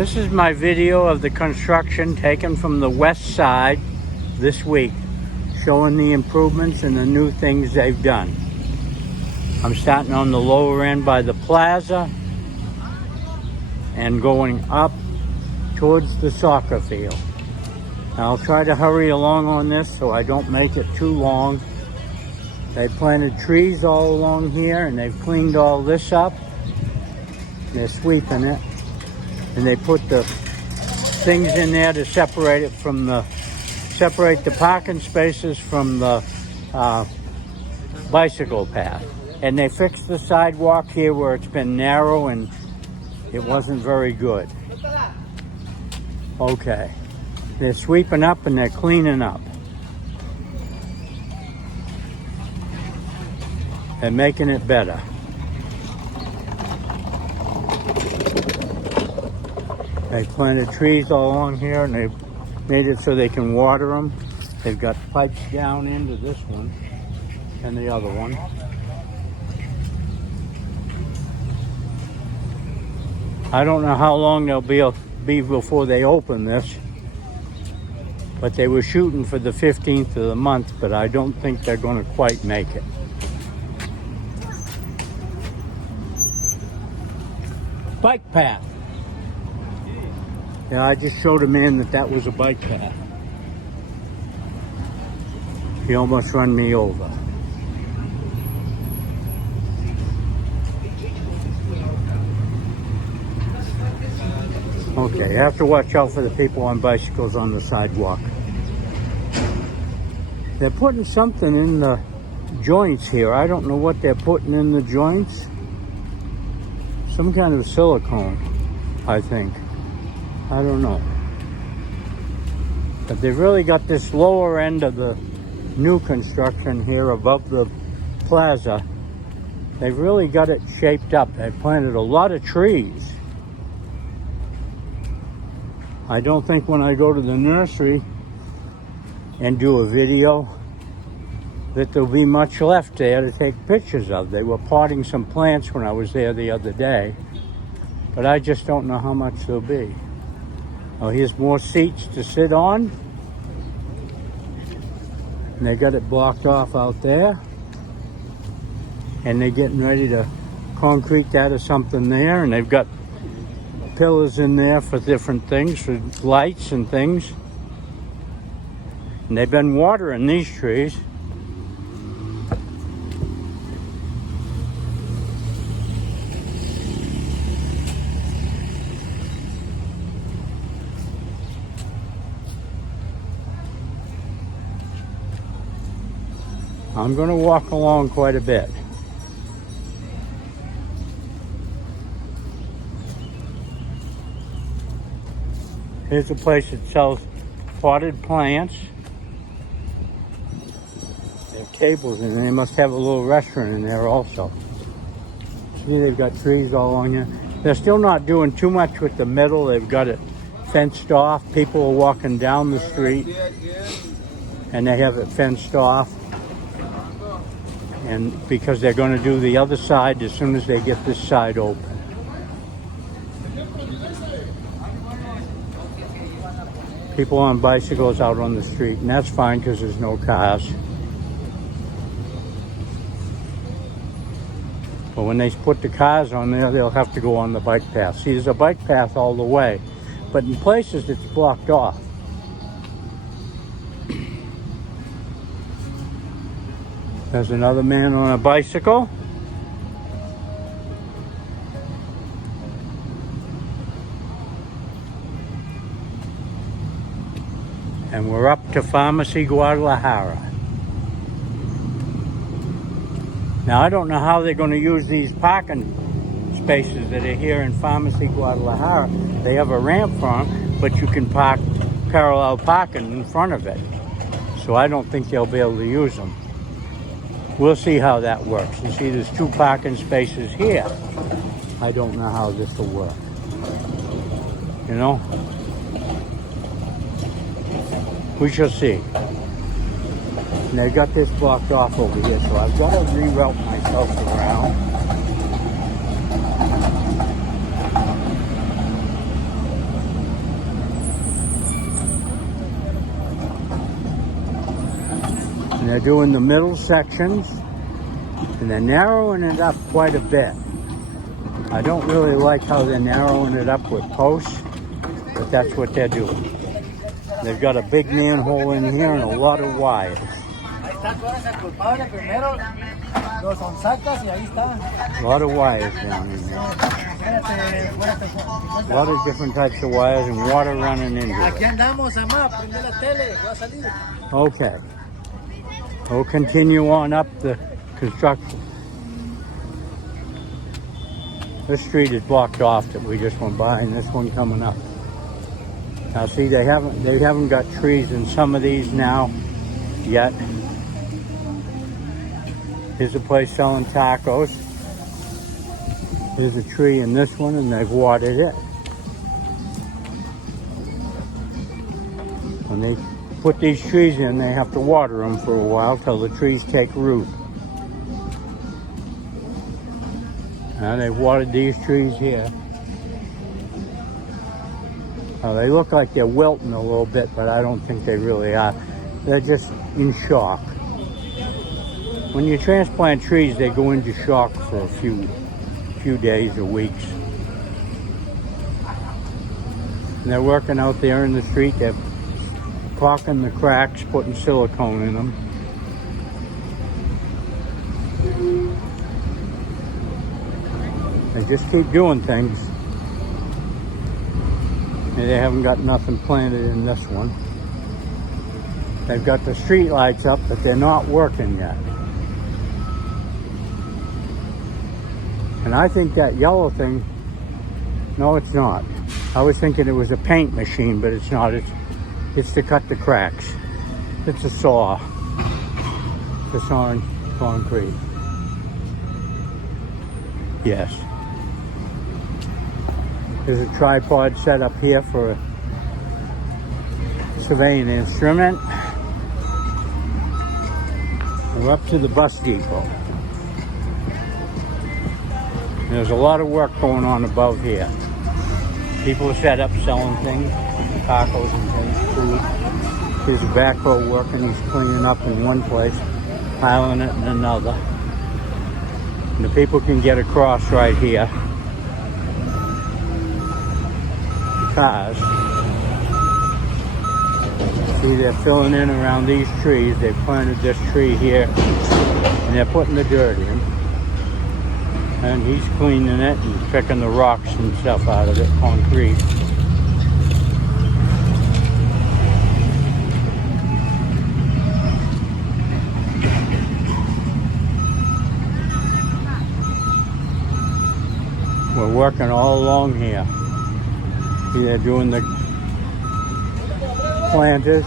This is my video of the construction taken from the west side this week, showing the improvements and the new things they've done. I'm starting on the lower end by the plaza and going up towards the soccer field. Now, I'll try to hurry along on this so I don't make it too long. They planted trees all along here and they've cleaned all this up. They're sweeping it. And they put the things in there to separate it from separate the parking spaces from the bicycle path. And they fixed the sidewalk here where it's been narrow and it wasn't very good. Okay, they're sweeping up and they're cleaning up. They're making it better. They planted trees all along here and they've made it so they can water them. They've got pipes down into this one and the other one. I don't know how long they'll be before they open this, but they were shooting for the 15th of the month, but I don't think they're going to quite make it. Bike path. Yeah, I just showed a man that was a bike path. He almost ran me over. Okay, you have to watch out for the people on bicycles on the sidewalk. They're putting something in the joints here. I don't know what they're putting in the joints. Some kind of silicone, I think. I don't know. But they've really got this lower end of the new construction here above the plaza. They've really got it shaped up. They've planted a lot of trees. I don't think when I go to the nursery and do a video that there'll be much left there to take pictures of. They were potting some plants when I was there the other day, but I just don't know how much there'll be. Oh, here's more seats to sit on. And they got it blocked off out there. And they're getting ready to concrete that or something there. And they've got pillars in there for different things, for lights and things. And they've been watering these trees. I'm going to walk along quite a bit. Here's a place that sells potted plants. They have tables and they must have a little restaurant in there also. See, they've got trees all along here. They're still not doing too much with the middle. They've got it fenced off. People are walking down the street and they have it fenced off. And because they're going to do the other side as soon as they get this side open. People on bicycles out on the street, and that's fine because there's no cars. But when they put the cars on there, they'll have to go on the bike path. See, there's a bike path all the way, but in places it's blocked off. There's another man on a bicycle. And we're up to Pharmacy Guadalajara. Now, I don't know how they're going to use these parking spaces that are here in Pharmacy Guadalajara. They have a ramp for them, but you can park parallel parking in front of it. So I don't think they'll be able to use them. We'll see how that works. You see, there's 2 parking spaces here. I don't know how this will work. You know? We shall see. And they got this blocked off over here, so I've got to reroute myself around. they're doing the middle sections, and they're narrowing it up quite a bit. I don't really like how they're narrowing it up with posts, but that's what they're doing. They've got a big manhole in here and a lot of wires. A lot of wires down in there. A lot of different types of wires and water running into it. Okay. We'll continue on up the construction. This street is blocked off that we just went by, and this one coming up. Now see, they haven't got trees in some of these now yet. Here's a place selling tacos. There's a tree in this one, and they've watered it. When they put these trees in, they have to water them for a while till the trees take root. Now they've watered these trees here. Now they look like they're wilting a little bit, but I don't think they really are. They're just in shock. When you transplant trees, they go into shock for a few days or weeks. And they're working out there in the street. They're caulking the cracks, putting silicone in them. They just keep doing things. And they haven't got nothing planted in this one. They've got the street lights up, but they're not working yet. And I think that yellow thing, no, it's not. I was thinking it was a paint machine, but it's not. It's to cut the cracks. It's a saw for sawing concrete. Yes. There's a tripod set up here for a surveying instrument. We're up to the bus depot. There's a lot of work going on above here. People are set up selling things, tacos and things, food. There's a backhoe working, he's cleaning up in one place, piling it in another. And the people can get across right here. The cars. See, they're filling in around these trees. They've planted this tree here, and they're putting the dirt in. And he's cleaning it and picking the rocks and stuff out of it, concrete. We're working all along here. See, they're doing the planters.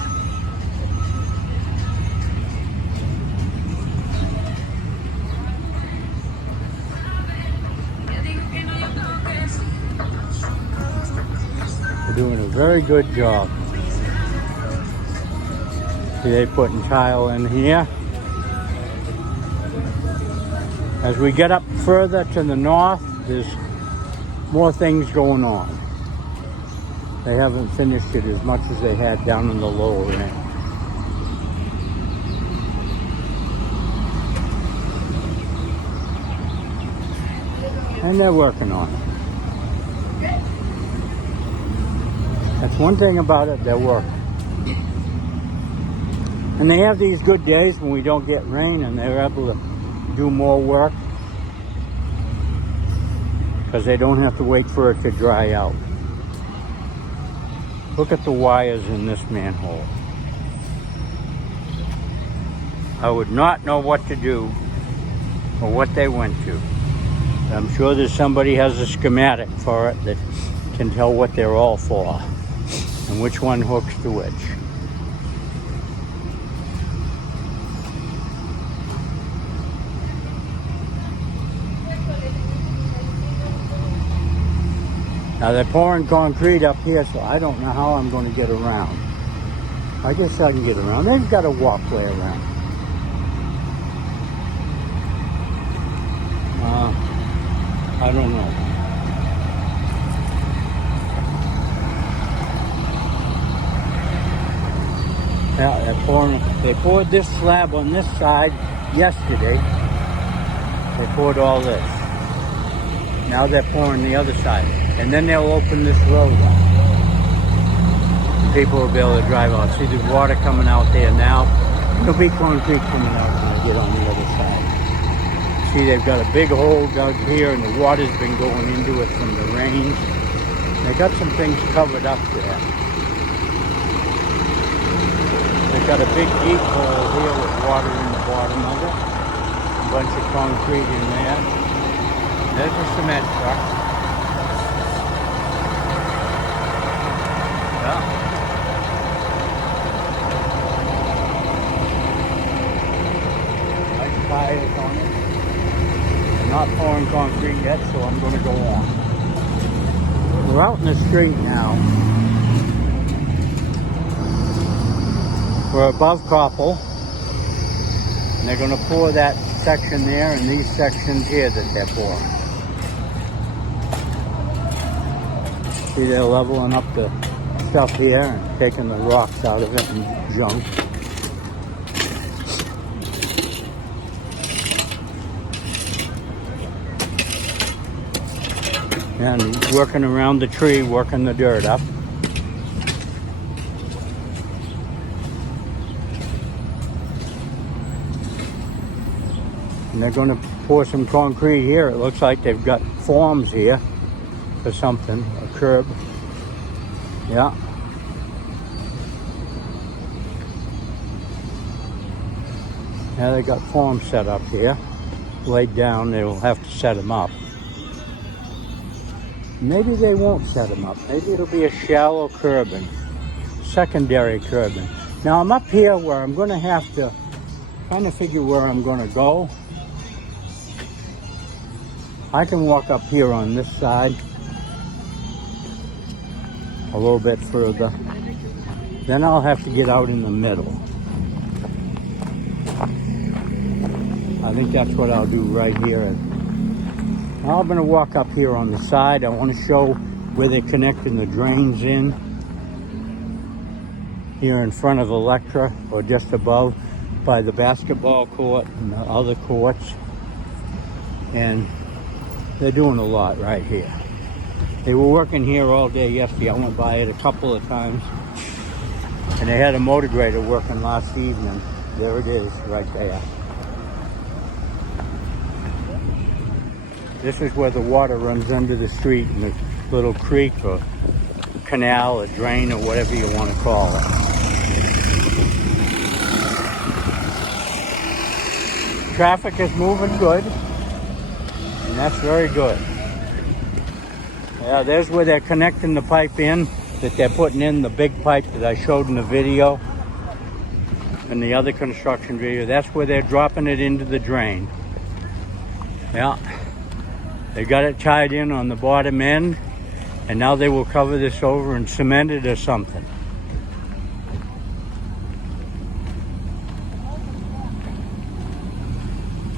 Doing a very good job. See, they putting tile in here. As we get up further to the north, there's more things going on. They haven't finished it as much as they had down in the lower end. And they're working on it. That's one thing about it, they're working. And they have these good days when we don't get rain and they're able to do more work because they don't have to wait for it to dry out. Look at the wires in this manhole. I would not know what to do or what they went to. I'm sure there's somebody has a schematic for it that can tell what they're all for and which one hooks to which. Now they're pouring concrete up here, so I don't know how I'm going to get around. I guess I can get around. They've got a walkway around. I don't know. Yeah, they're pouring. They poured this slab on this side yesterday. They poured all this. Now they're pouring the other side. And then they'll open this road up. People will be able to drive out. See the water coming out there now. There'll be concrete coming out when they get on the other side. See, they've got a big hole dug here and the water's been going into it from the rain. They got some things covered up there. They've got a big deep hole here with water in the bottom of it. A bunch of concrete in there. There's a cement truck. Yeah. Nice tires on it. They're not pouring concrete yet, so I'm going to go on. We're out in the street now. We're above Chapala, and they're going to pour that section there and these sections here that they're pouring. See, they're leveling up the stuff here and taking the rocks out of it and junk. And working around the tree, working the dirt up. And they're going to pour some concrete here. It looks like they've got forms here for something, a curb. Yeah. Now they got forms set up here, laid down. They will have to set them up. Maybe they won't set them up. Maybe it'll be a shallow curbing, secondary curbing. Now I'm up here where I'm going to have to trying to figure where I'm going to go. I can walk up here on this side a little bit further. Then I'll have to get out in the middle. I think that's what I'll do right here. Now I'm going to walk up here on the side. I want to show where they're connecting the drains in. Here in front of Electra, or just above by the basketball court and the other courts. And they're doing a lot right here. They were working here all day yesterday. I went by it a couple of times. And they had a motor grader working last evening. There it is, right there. This is where the water runs under the street in the little creek or canal or drain or whatever you want to call it. Traffic is moving good, and that's very good. Yeah, there's where they're connecting the pipe in, that they're putting in the big pipe that I showed in the video, and the other construction video. That's where they're dropping it into the drain. Yeah, they got it tied in on the bottom end, and now they will cover this over and cement it or something.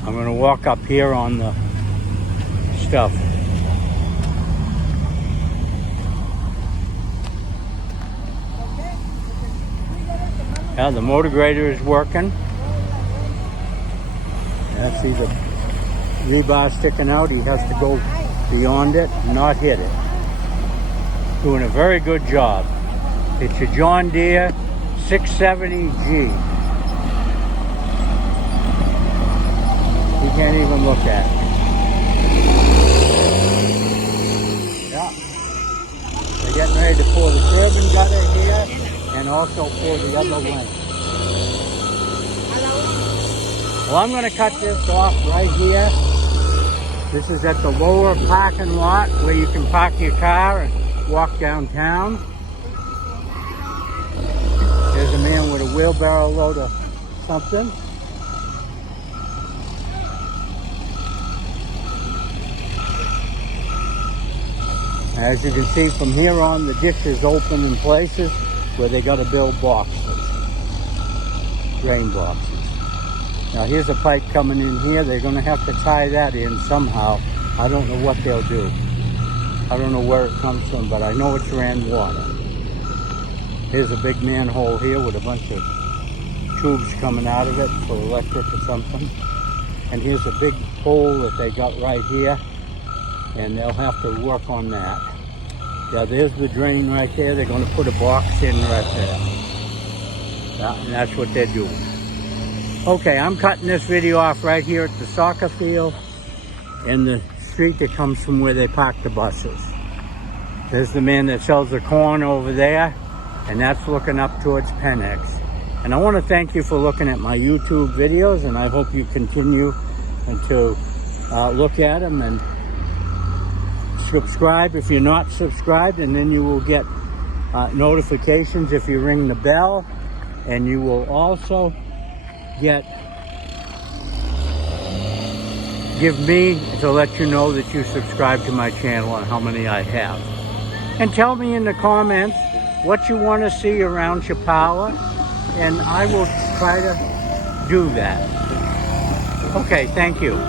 I'm going to walk up here on the stuff. Yeah, the motor grader is working. Yeah, see the rebar sticking out. He has to go beyond it and not hit it. Doing a very good job. It's a John Deere 670G. You can't even look at it. Yeah. They're getting ready to pour the curb and gutter here and also pour the other lane. Well, I'm going to cut this off right here. This is at the lower parking lot where you can park your car and walk downtown. There's a man with a wheelbarrow load of something. As you can see from here on, the ditch is open in places where they got to build boxes, drain boxes. Now here's a pipe coming in here. They're going to have to tie that in somehow. I don't know what they'll do. I don't know where it comes from, but I know it's ran water. Here's a big manhole here with a bunch of tubes coming out of it for electric or something. And here's a big hole that they got right here, and they'll have to work on that. Yeah, there's the drain right there. They're going to put a box in right there. Yeah, and that's what they're doing. Okay, I'm cutting this video off right here at the soccer field and the street that comes from where they park the buses. There's the man that sells the corn over there, and that's looking up towards Pennex. And I want to thank you for looking at my YouTube videos, and I hope you continue to look at them and subscribe if you're not subscribed, and then you will get notifications if you ring the bell, and you will also give me to let you know that you subscribe to my channel and how many I have. And tell me in the comments what you want to see around Chapala, and I will try to do that. Okay, thank you.